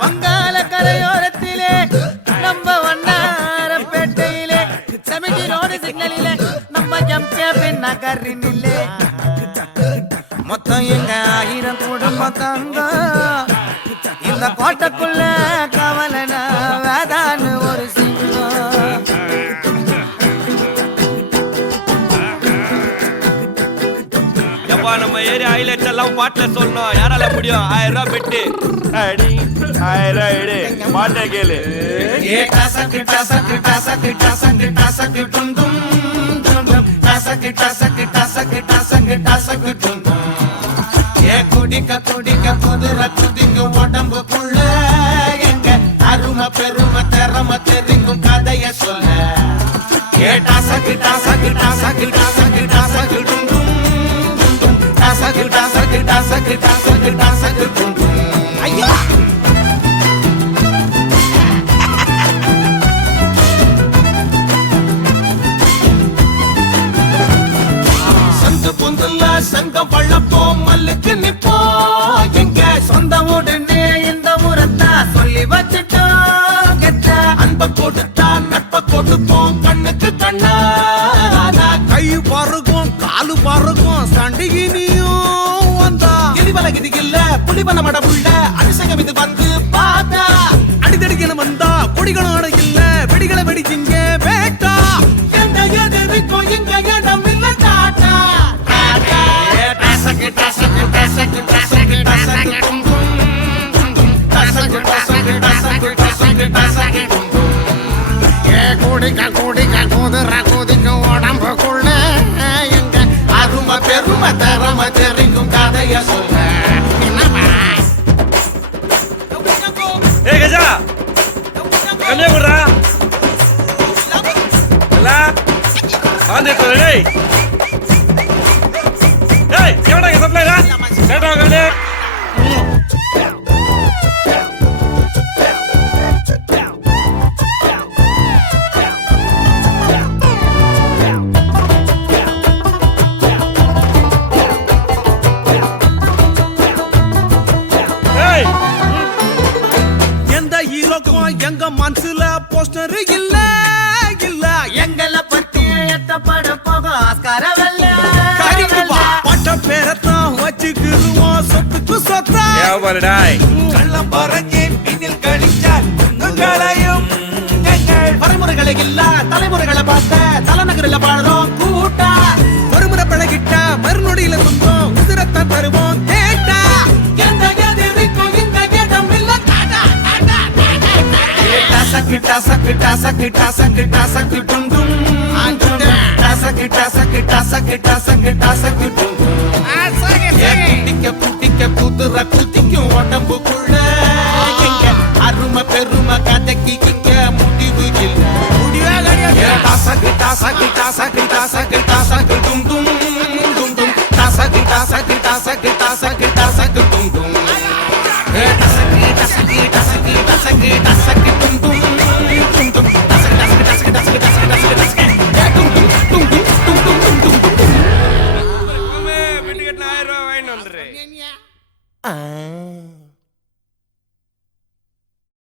வங்காள கரையோரத்திலே நம்ம வண்ணாரப்பேட்டையிலே செமிட்டி ரோடு சிக்னலிலே நம்ம ஜம்பியபின் நகரினிலே மொத்தம் எங்க 1000 குடும்பம் தங்க இந்த கோட்டைக்குள்ள கவலனா வேதான்னு ஒரு சிங்கம். நம்ம ஏரியா ஹைலைட்ஸ் எல்லாம் பாட்டுல சொல்லணும். யாரால முடியும்? 1000 ரூபாய் பெட்டு அடி 1000 எடு பாட்டை கேளு. குடிக்க குடிக்க குதிர குதிங்க உடம்புக்குள்ள எங்க அருமை பெருமை திறமை தெரிங்கும் கதைய சொல்ல. டாசகு டாசகு டாசகு டாசகு டாசகு டுண்டும் டாசகு டாசகு டாசகு டாசகு டாசகு டுண்டும். ஐயா சந்து பொந்துல சங்கம் பள்ளப்போம் மல்லுக்கு நிப்போம் எங்க சொந்த உடனே இந்த முறத்தா சொல்லி வச்சுட்டோம் கெட்ட அன்ப கொடுத்தா நட்ப கொடுப்போம் கண்ணுக்கு கண்ணா கை பருகும் காலு பருகும் சண்டிகினியும் வந்தா கிளிவல கிதிகில்ல புலிவன மடபுள்ள அரிசகம் இது வந்து பார்த்தா அடிதடிக்கணும் வந்தா கொடிகளோட இல்ல வெடிகளை வெடிச்சிங்க வேட்டா எந்த எதிர்க்கோ இங்க இடம் இல்ல டாட்டா டாசகு டாசகு டாசகு டாசகு டாசகு டும் டும் டாசகு டாசகு டாசகு டாசகு டாசகு டும் டும். குடிக்க குடிக்க குதிர குதிக்க உடம்புக்குள்ள எங்க அருமை பெருமை திறமை தெரிங்கும் கதைய சொல்ல. ஏய் கஜா கண்ணே குடுறா இல்ல ஆந்தே டேய் ஏய் எவடா இங்க சப்ளைடா கேட்டா கண்ணே. எங்க மனசுல போஸ்டர் இல்ல இல்ல எங்கள பத்தி எத்தப்பட போக ஆஸ்கார வெல்ல பட்ட பேரத்தான் வச்சுக்குவோம் சொத்துக்கு சொத்தா ஏவலடாய் கள்ளம் பறங்கி பின்னில் கழிச்சால் உங்களையும் எங்கள் பரமுறைகளை இல்ல தலைமுறைகளை பார்த்த தலைநகரில் பாடுறோம் கூட்டா ஒருமுறை பழகிட்ட மறுநொடியில சொந்தம் உதிரத்தான் தருவோம் கேட்டா எந்த எதிர்க்கும் இந்த இடம் இல்ல டாடா டாசகு டாசகு டாசகு டாசகு டாசகு டும் டும் டாசகு டாசகு டாசகு டாசகு டாசகு டும் டும். குட்டிக்க குட்டிக்க குதிர குதிக்கும் உடம்புக்குள்ள